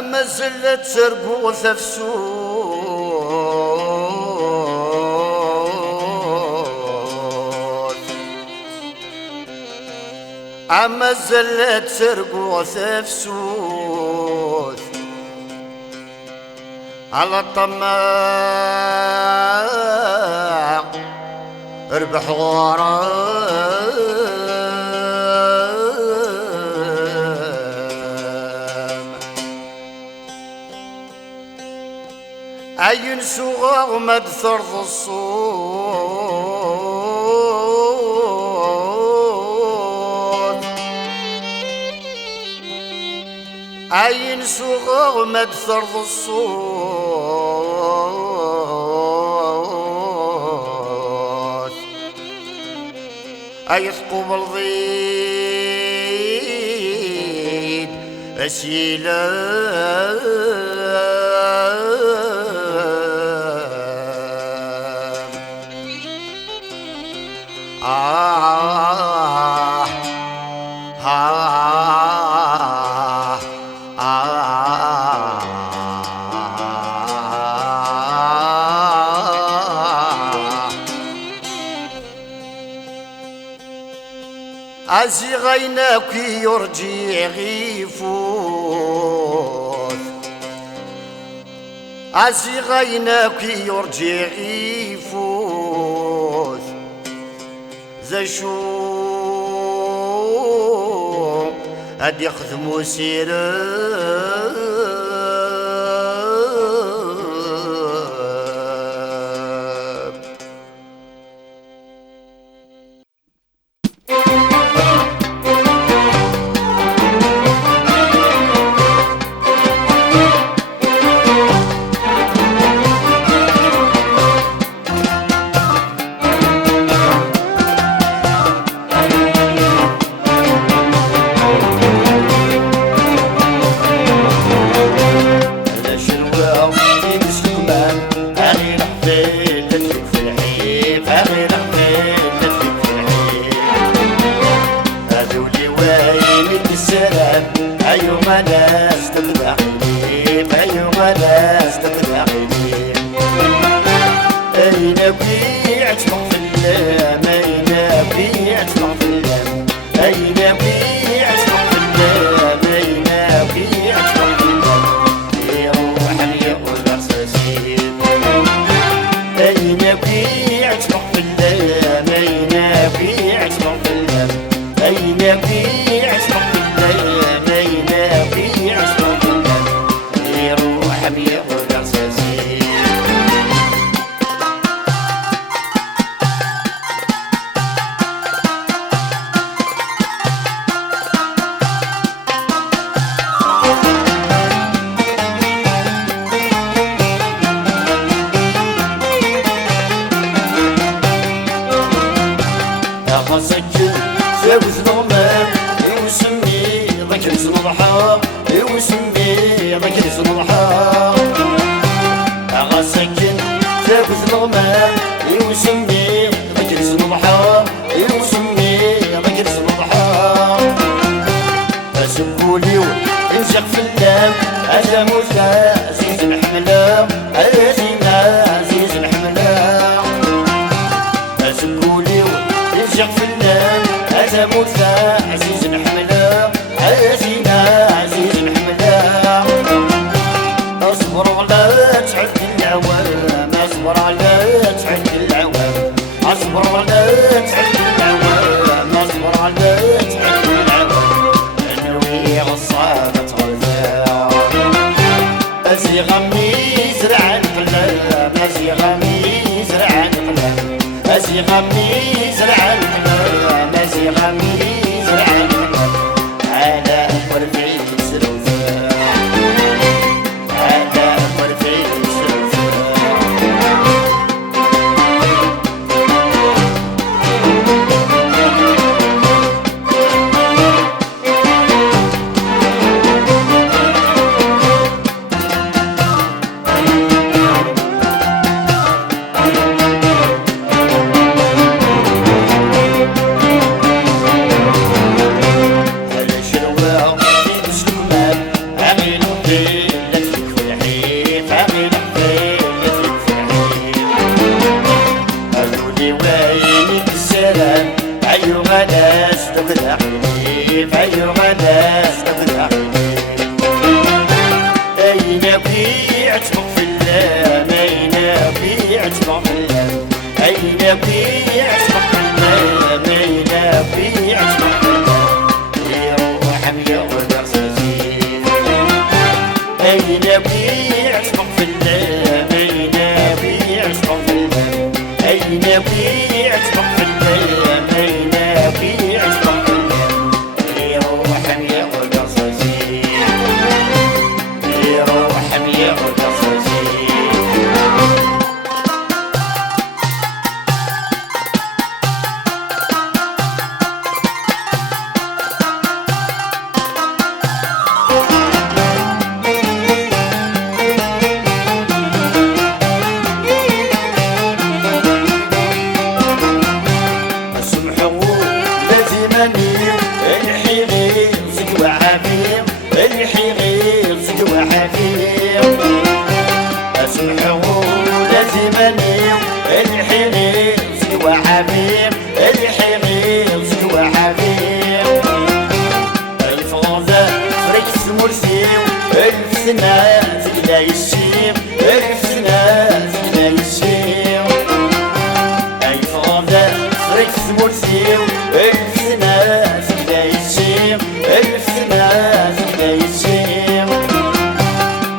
أما زلت سرقو ثفسوس أما زلت سرقو ثفسوس على الطماع اربح غرام عين سوغا ومدثر الصوت عين سوغا ومدثر الصوت أي ثقوب الضيد أسيلة عزي غيناك يرجي غيفوت عزي غيناك يرجي غيفوت زي شو هاد يخدمو سيرة أيما ناس تتبعني أيما ناس تتبعني أين بيعت مغفلة أين بيعت مغفلة أين بيعت مغفلة أين بيعت مغفلة يروح اليوم أرساسين أين بيعت مغفلة أين بيعت مغفلة أين بيعت مغفلة زاوز ظلام يوسمي ذاك الصباح يوسمي ذاك الصباح أغا سكن زاوز ظلام يوسمي ذاك الصباح يوسمي ذاك الصباح أسبولي ونشق في اللام أجا موسى عزيز الحملة أزينا عزيز الحملة أسبولي ونشق في اللام أجا موسى عزيز الحملة عزينا عزيز الحملة أصبر على تعد العوام أصبر على تعد العوام أصبر على تعد العوام أصبر على تعد العوام أنوي غصابة غلفاء أزي غمي زرع القلب أزي غمي زرع القلب أزي غمي زرع القلب أزي غمي زرع القلب على أمر بعيد سلوفاء على أمر بعيد سلوفاء تبدا حليف أيها الناس تبدا حليف أين بيعتبق في اللام أين بيعتبق في اللام أين بيعتبق في اللام أين بيعتبق في اللام يروح يغدر سزيف أين بيعتبق في اللام أين بيعتبق في اللام أين بيعتبق في اللام أين بيعتبق في اللام يروح يغدر سزيف يروح يغدر سزيف الحيغير سقوى حبيب الحيغير سقوى حبيب اسمحوا لازمني الحيغير سقوى حبيب الحيغير سقوى حبيب الف غزة فريكس مرسيم الف سنة زقلا يشيم الف سنة زقلا يشيم الف غزة فريكس مرسيم الف سنة ألف سنة زقلا يشيم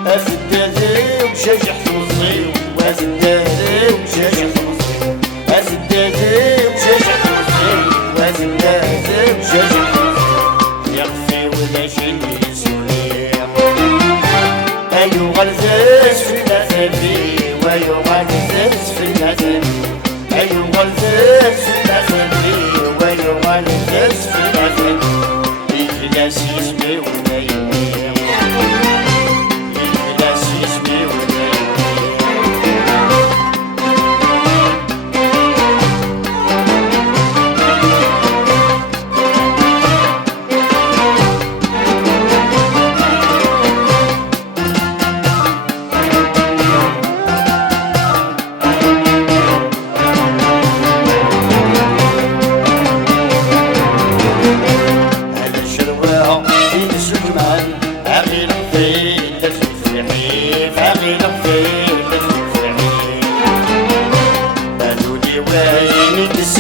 أسدادي وشجح مصيب وأسدادي وشجح مصيب أسدادي وشجح مصيب وأسدادي وشجح مصيب يغفي ولا شني سوريا أيو غلزاز في المسافي وأيو غلزاز في المسافي أيو غلزاز في المسافي وأيو غلزاز في المسافي الإخلاص يسمي ولا يميم الإخلاص يسمي ولا يميم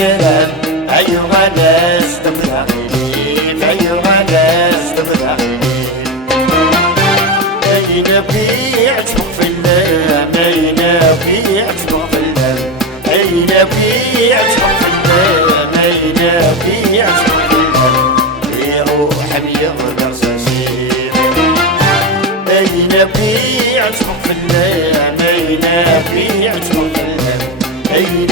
السلام أيها الناس تبدا حليف أيها الناس تبدا حليف أين بيعتبق في اللام أين بيعتبق في اللام أين بيعتبق في اللام أين بيعتبق في اللام يروح يغدر سزيف أين بيعتبق في اللام أين بيعتبق في اللام أين